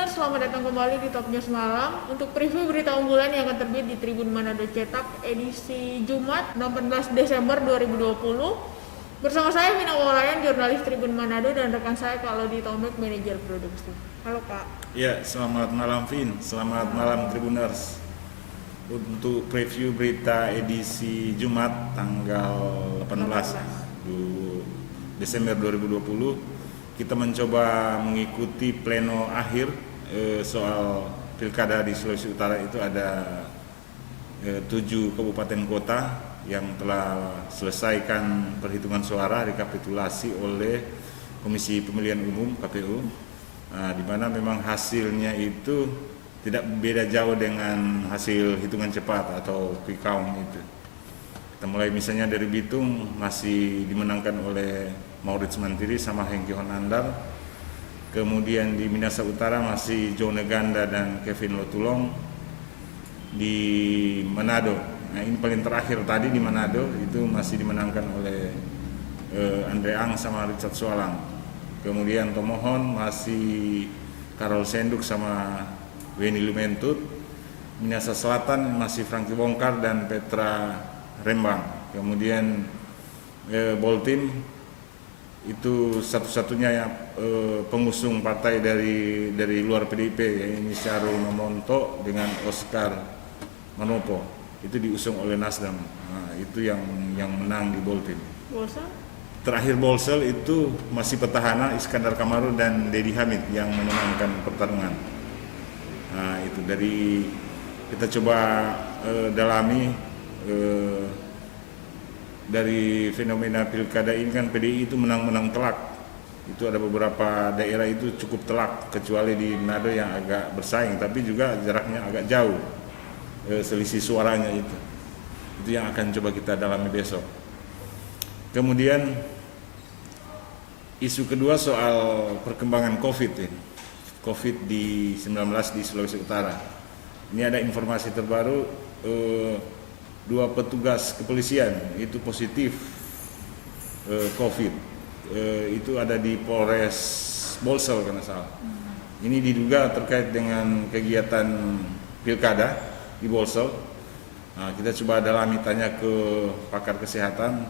Tribuners, selamat datang kembali di Top News Malam untuk preview berita unggulan yang akan terbit di Tribun Manado Cetak edisi Jumat 18 Desember 2020. Bersama saya Vina Wolayan, jurnalis Tribun Manado, dan rekan saya Kak Lodi Tomek, manajer produksi. Halo Kak. Ya, selamat malam Vin, selamat malam Tribuners. Untuk preview berita edisi Jumat tanggal 18 Desember 2020, kita mencoba mengikuti pleno akhir soal pilkada di Sulawesi Utara. Itu ada 7 kabupaten kota yang telah selesaikan perhitungan suara rekapitulasi oleh Komisi Pemilihan Umum KPU, di mana memang hasilnya itu tidak beda jauh dengan hasil hitungan cepat atau quick count itu. Kita mulai misalnya dari Bitung, masih dimenangkan oleh Maurits Mantiri sama Hengki Honandar. Kemudian di Minahasa Utara masih Jone Ganda dan Kevin Lotulong. Di Manado, nah ini paling terakhir tadi di Manado, itu masih dimenangkan oleh Andre Ang sama Richard Sualang. Kemudian Tomohon masih Karol Senduk sama Weni Lumentut. Minahasa Selatan masih Franky Bongkar dan Petra Rembang. Kemudian Boltim itu satu-satunya yang pengusung partai dari luar PDIP, ini Syarul Mamonto dengan Oscar Manopo, itu diusung oleh Nasdem. Nah, itu yang menang di Boltim. Bolsel? Terakhir Bolsel itu masih petahana Iskandar Kamaru dan Dedi Hamid yang memenangkan pertarungan. Nah, itu dari kita coba dalami dari fenomena pilkada ini. Kan PDI itu menang-menang telak. Itu ada beberapa daerah itu cukup telak, kecuali di Manado yang agak bersaing, tapi juga jaraknya agak jauh, selisih suaranya itu yang akan coba kita dalami besok. Kemudian isu kedua soal perkembangan COVID-19 di Sulawesi Utara. Ini ada informasi terbaru, 2 petugas kepolisian itu positif COVID. Itu ada di Polres Bolsel kalau salah. Ini diduga terkait dengan kegiatan pilkada di Bolsel. Nah, kita coba dalami, tanya ke pakar kesehatan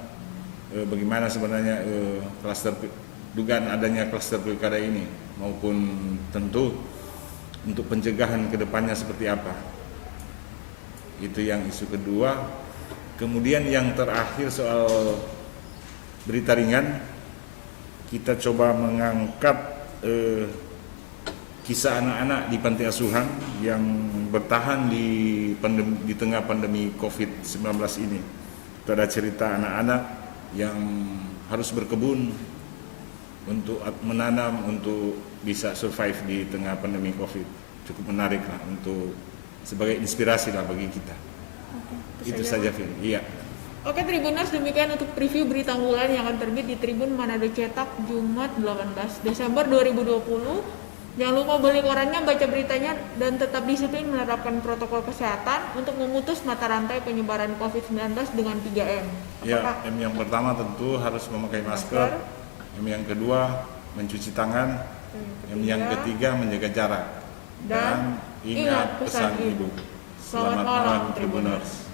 bagaimana sebenarnya dugaan adanya klaster pilkada ini, maupun tentu untuk pencegahan kedepannya seperti apa. Itu yang isu kedua. Kemudian yang terakhir soal berita ringan, kita coba mengangkat kisah anak-anak di panti asuhan yang bertahan di tengah pandemi COVID-19 ini. Itu ada cerita anak-anak yang harus berkebun untuk menanam untuk bisa survive di tengah pandemi COVID. Cukup menarik lah, untuk sebagai inspirasi lah bagi kita. Oke, itu saja Vin. Iya. Oke Tribuners, demikian untuk preview berita unggulan yang akan terbit di Tribun Manado Cetak Jumat 18 Desember 2020. Jangan lupa beli korannya, baca beritanya, dan tetap disiplin menerapkan protokol kesehatan untuk memutus mata rantai penyebaran COVID-19 dengan 3M. Ya, M yang pertama tentu harus memakai masker. M yang kedua mencuci tangan. M yang ketiga menjaga jarak. Dan ingat pesan ibu. Selamat malam Tribuners.